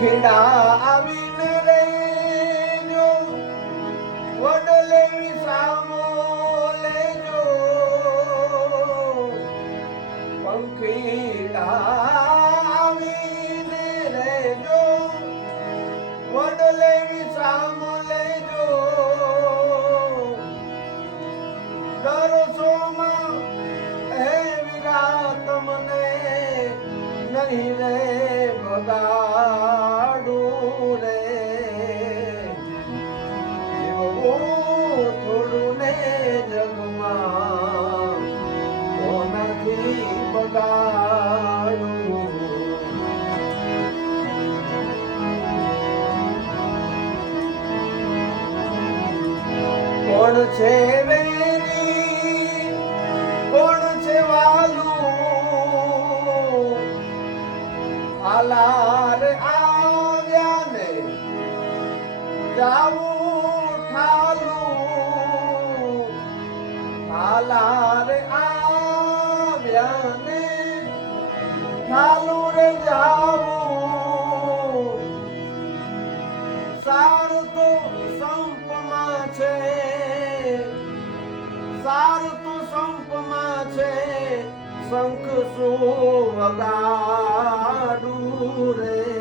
પંખીડા આવીને રે વડ લેવી વિસામો લેજો પંખીડા આવીને રે વડ લેવી વિસામો લેજો દરસોમાં હે મને નહીં રે. કોણ છે વેરી કોણ છે વાલું હાલાર આવ્યા ને જાવું ઠાલું હાલાર શંખ શું વગાડું રે.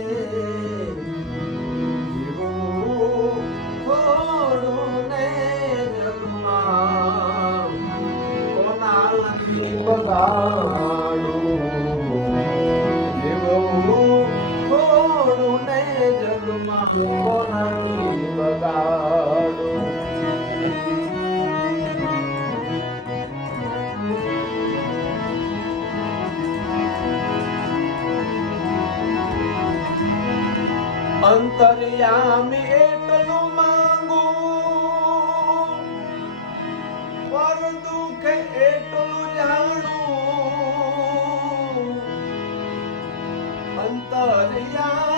yeah.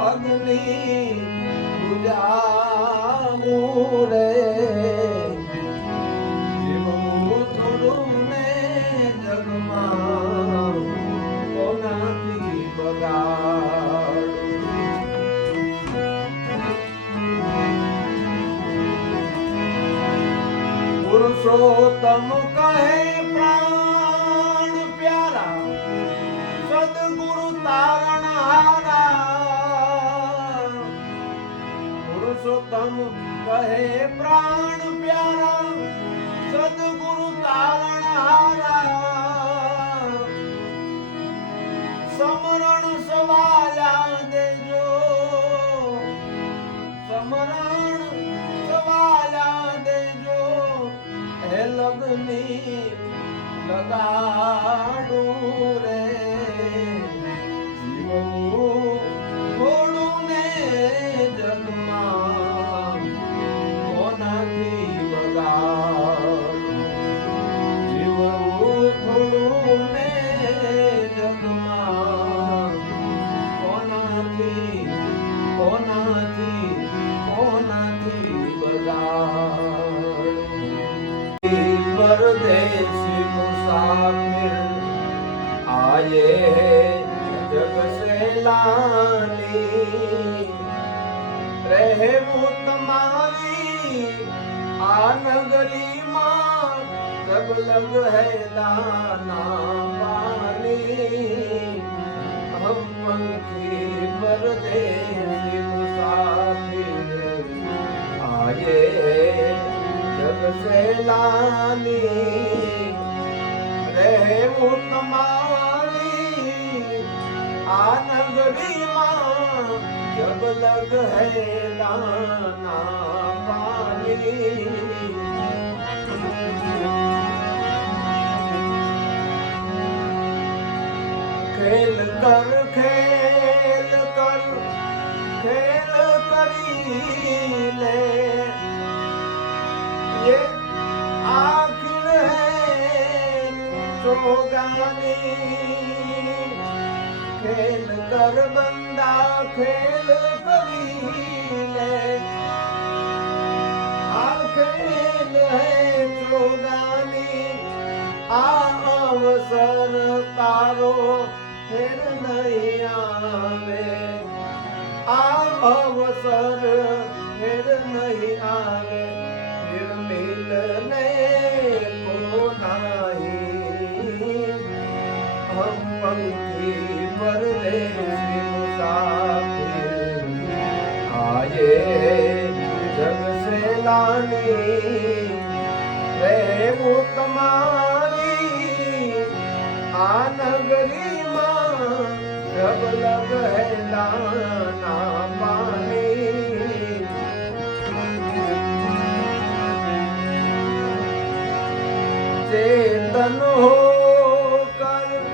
અગ્નિ બુજાવું રે જીવવું થોડું ને જગમાં કોનાથી બગાડું પુરુષોત્તમ કહે પ્રાણ પ્યારા સદગુરુ તારણ પુરુષોત્તમ કહે પ્રાણ પ્યારા. ખેલ કર બંદા ખેલ કરી લે આ ખેલ હે ચોગાની આ અવસર તારો ફેર નહીં આવે આ અવસર ફેર નહીં આવે ફેર મિલને કો નહીં હમ પંખી પરદેશી આ નગરી લબ લબ હેલાના પાણી ચેતન હો કર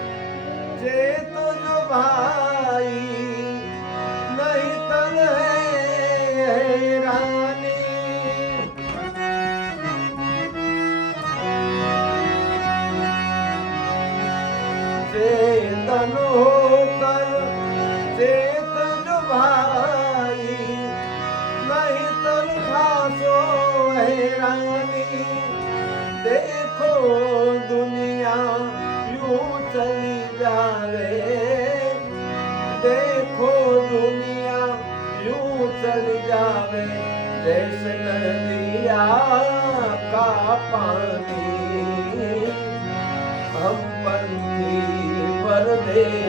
ચેત જો ભાઈ નહીં તન હે રામ पानी हम पंथी परदेसी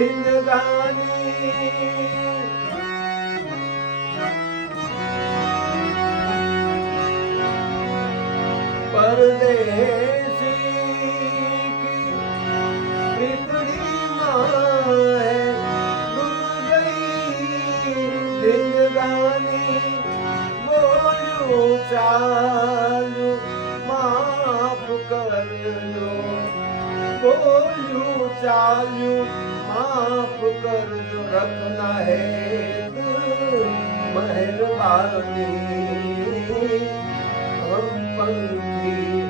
જિંદગાની. રત્ન હે મહેરબાની પંખી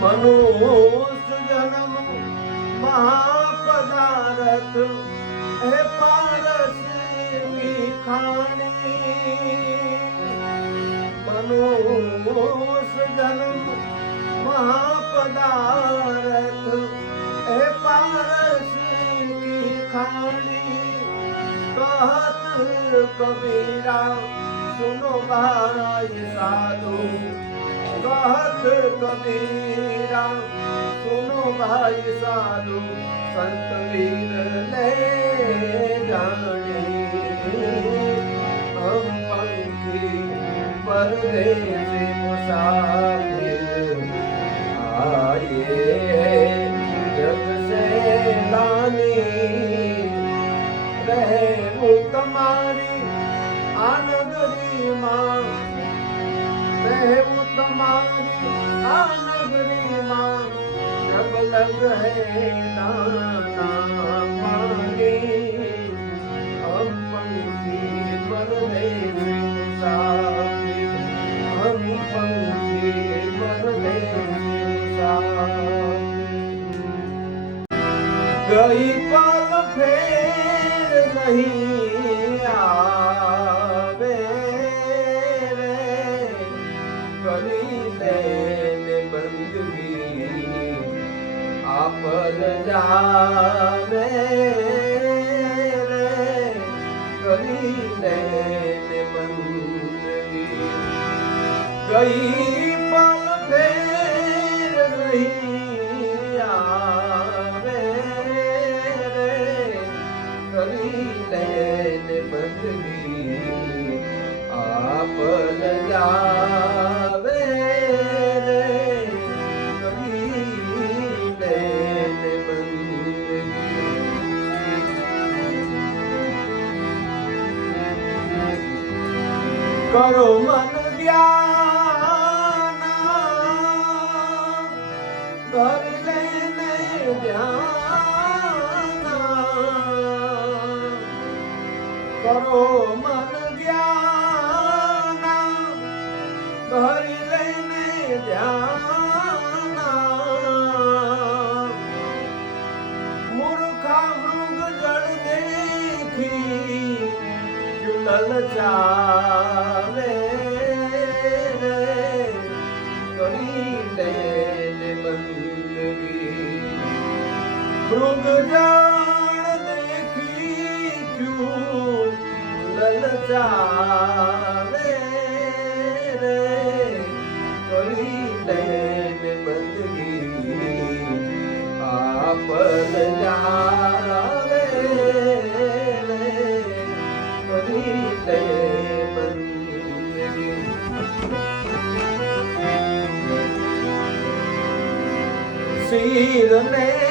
મનુ જન્મ મહાપદાર્થ, એ પારસી કી ખાણી કહત કબીરા, સુનો ભાઈ સાધુ. કહત કબીરા, સુનો ભાઈ સાધુ. સંત વીર ને જાણી પરદેશ મુસાફર ગઈ પલ ફેર નહીં આવે રે કરી લેને બંદગી આપલ જાવે રે કરી લેને બંદગી ગઈ પલ ફેર નહીં આપલ રે. કરી લેને બંદગી. મૃગ જળ દેખી ચુલલ ચાવે આપલ જાવે રે કરી લે બંદગી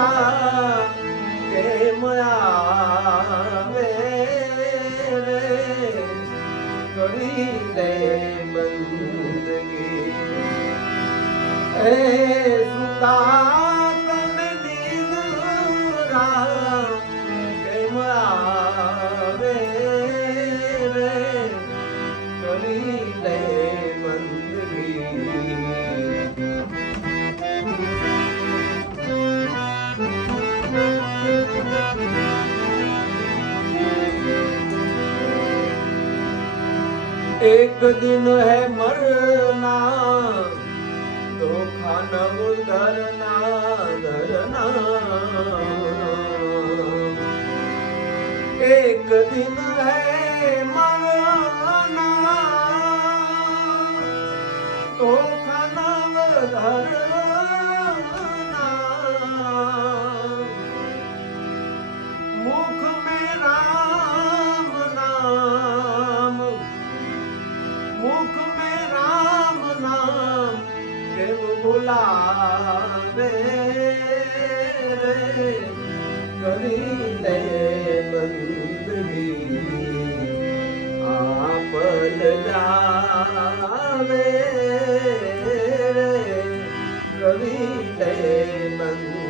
નિંદ્રા કેમ આવે રે કરી લે બંદગી એ સુતા ਇੱਕ ਦਿਨ ਹੈ ਮਰਨਾ, ਧੋਖਾ ਨਾ ਉਧਰਨਾ ਧਰਨਾ ਇੱਕ ਦਿਨ ਹੈ ਮਰਨਾ, ਧੋਖਾ ਨਾ ਉਧਰਨਾ લાવે કરી દે બંધની આપલ જાવે કરી દે બંધ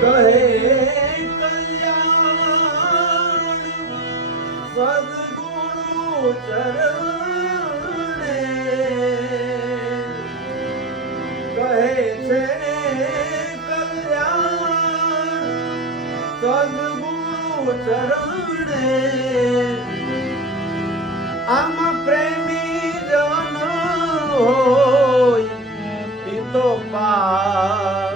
કહે સદગુરુ ચરણે કહે છે કલ્યાણ સદગુરુ ચરણે આમ પ્રેમી જન હોય તો પાવે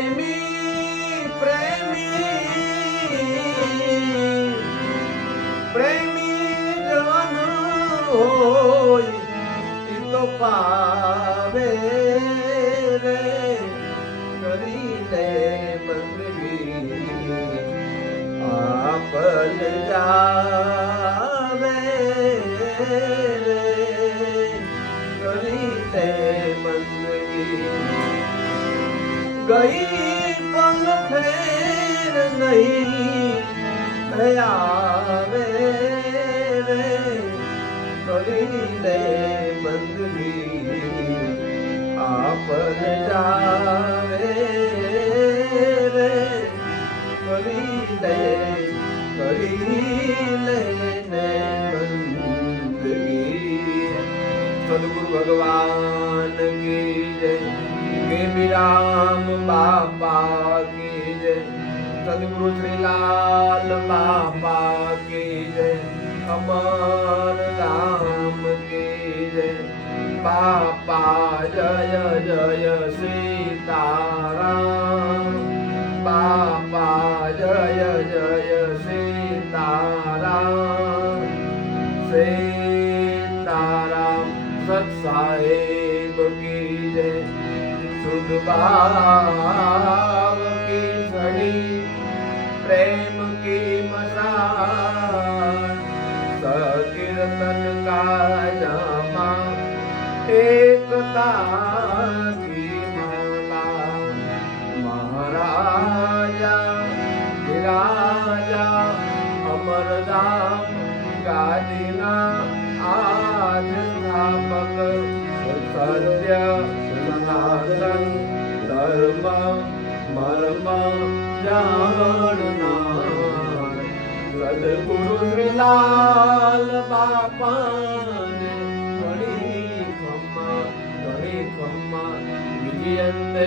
પ્રેમી પ્રેમી. પ્રેમી જન હોય એ તો પાવે રે. કરીને મંદિર, આપલ જાવે રે. કરીને મંદિર. ગઈ પલ ફેર નહીં આવે રે કરી લે બંદગી આપન જાવે રે કરી લે કરી લે ને બંદગી સદગુરુ ભગવાન કેબીરામ બાપા કી જય સદગુરુ શ્રીલાલ બાપા કી જય અમર રામ કી જય બાપા જય જય સીતારામ બાપા भाव की घड़ी प्रेम की मसान सकीर्तन का जामा एकता की माला महाराजा विराजा अमरदाम गादिना आज स्थापक सत्य सनातन ધર્મ મર્મ જાણનાર સદગુરુ શ્રીલાલ બાપાને ઘણી ખમ્મા ઘણી ખમ્મા વિજયંતે